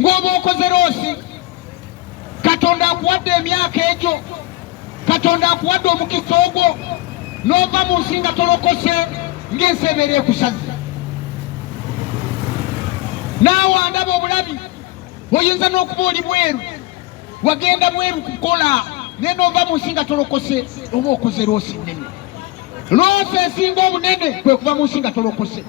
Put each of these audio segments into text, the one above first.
ng'oba okoze loosi Katonda akuwadde emyaka egyo, Katonda akuwadde omukisa ogwo, n'ova mu nsi nga tolokose ng'ensi ebeera ekusaze. Naawe andaba obulabi, oyinza n'okuba oli bweru, wagenda bweru kukola naye n'ova mu nsi nga tolokose, oba okoze loosi nnene. Loosi esinga obunene kwe kuva mu nsi nga tolokose.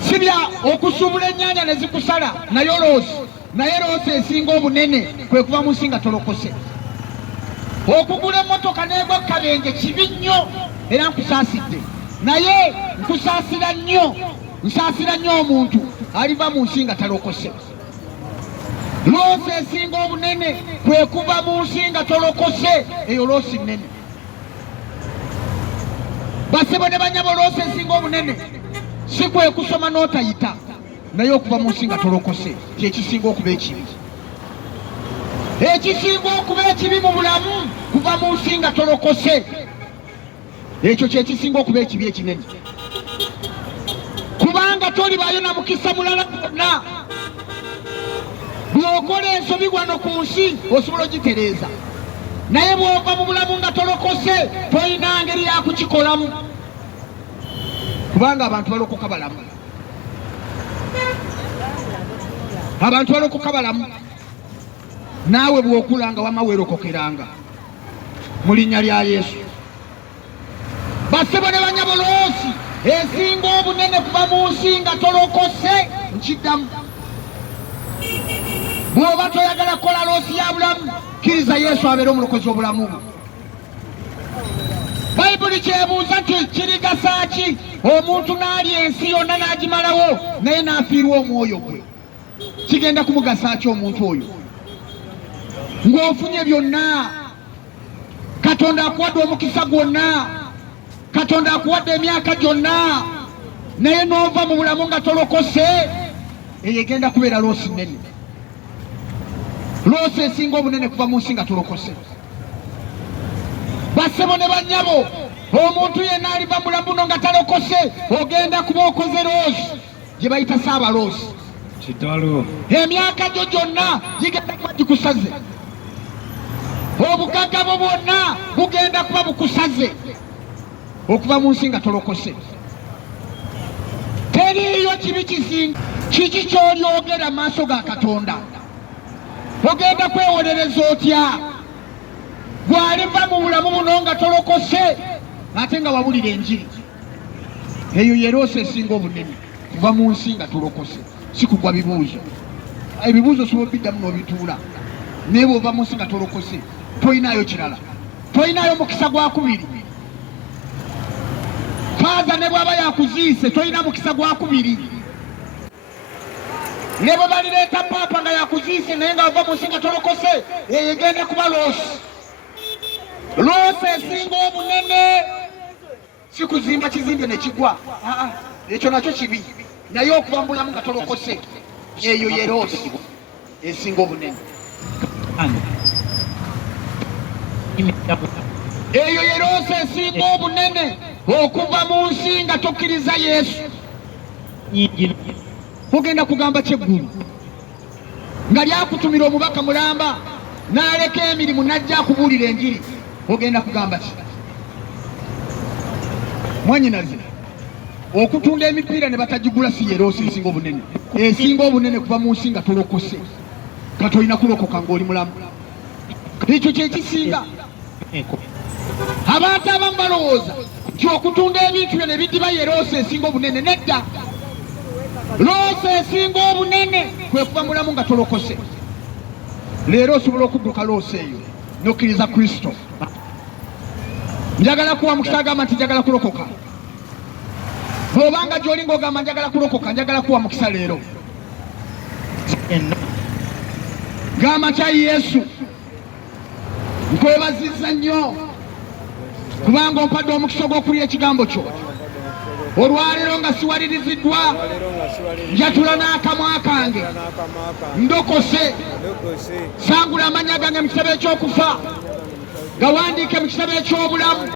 Sibya okusuubula ennyanja ne zikusala nayo loosi, naye loosi esinga obunene kwe kuva mu nsi nga tolokose. Okugula emmotoka n'egwa kabenje kibi nnyo era nkusaasidde, naye nkusaasira nnyo, nsaasira nnyo omuntu aliva mu nsi nga talokose. Loosi esinga obunene kwe kuva mu nsi nga tolokose, eyo loosi nnene. Basebo ne banyabo loosi esinga obunene si kwe kusoma n'otayita, naye okuva mu nsi nga tolokose kyekisinga okuba ekibi. Ekisinga okuba ekibi mu bulamu kuva mu nsi nga tolokose, ekyo kyekisinga okuba ekibi ekinene, kubanga tolibaayo na mukisa mulala gwonna. Bw'okola ensobi wano ku nsi osobola ogitereeza, naye bw'ova mu bulamu nga tolokose tolina ngeri ya kukikolamu, kubanga abantu balokoka balamu. Abantu balokoka balamu. Naawe bw'okulanga wama weerokokeranga mu linnya lya Yesu. Basebo ne banyabo loosi esinga obunene kuva mu nsi nga tolokose, nkiddamu. Bw'oba toyagala kukola loosi ya bulamu, kkiriza Yesu abeere omulokozi w'obulamu bwo. Bayibuli kyebuuza nti kirigasa ki omuntu n'alya ensi yonna n'agimalawo naye n'afiirwa omwoyo gwe? Kigenda kumugasa ki omuntu oyo ng'ofunye byonna? Katonda akuwadde omukisa gwonna, Katonda akuwadde emyaka gyonna, naye n'ova mu bulamu nga tolokose, eyo egenda kubeera loosi nnene. Loosi esinga obunene kuva mu nsi nga tolokose. Basebo ne bannyabo, omuntu yenna aliva mu bulamu buno nga talokose, ogenda kuba okoze loosi gye bayita saabaloosi. Emyaka gyo gyonna gigenda kuba gikusaze, obugagga bwo bwonna bugenda kuba bukusaze okuva mu nsi nga tolokose. Teriiyo kibi kisinga kiki ky'olyogera mu maaso ga Katonda. Ogenda kwewolereza otya bw'aliva mu bulamu buno nga tolokose ate nga wabulira enjiri? Eyo ye loosi esinga obunene kuva mu nsi nga tolokose. Si kugwa bibuuzo, ebibuuzo sobola obiddamu n'obituula, naye bw'ova mu nsi nga tolokose toyinaayo kirala, toyinaayo mukisa gwa kubiri. Faaza ne bw'aba yakuziise toyina mukisa gwa kubiri. Ne bwe balireeta paapa nga yakuziise naye nga ova mu nsi nga tolokose, eyo egenda kuba loosi. Loosi esinga obunene si kuzimba kizimbe ne kigwa, ekyo nakyo kibi, naye okuva mu bulamu nga tolokose, eyo ye loosi esinga obunene. Eyo ye loosi esinga obunene okuva mu nsi nga tokkiriza Yesu. Ogenda kugamba kyeggulu nga lyakutumira omubaka mulamba n'aleka emirimu n'ajja akubuulira enjiri, ogenda kugamba ki? Mwanyinaze okutunda emipiira ne batagigula si ye loosi esinga obunene. Esinga obunene kuva mu nsi nga tolokose, nga tolina kulokoka ng'oli mulamu. Ekyo kyekisinga. Abantu abamu balowooza nti okutunda ebintu byo ne bidiba ye loosi esinga obunene. Nedda, loosi esinga obunene kwe kuva mulamu nga tolokose. Leero osobola okudduka loosi eyo n'okkiriza Kristo. Njagala kuwa mukisa agamba nti njagala kulokoka. Bw'obanga gy'oli ng'ogamba njagala kulokoka, njagala kuwa mukisa leero. Gamba nti ayi Yesu, nkwebazizza nnyo kubanga ompadde omukisa ogw'okulya ekigambo kyo. Olwaleero nga siwaliriziddwa, njatula n'akamwa kange, ndokose, sangula amannya gange mu kitabo eky'okufa, gawandiike mu kitabo eky'obulamu.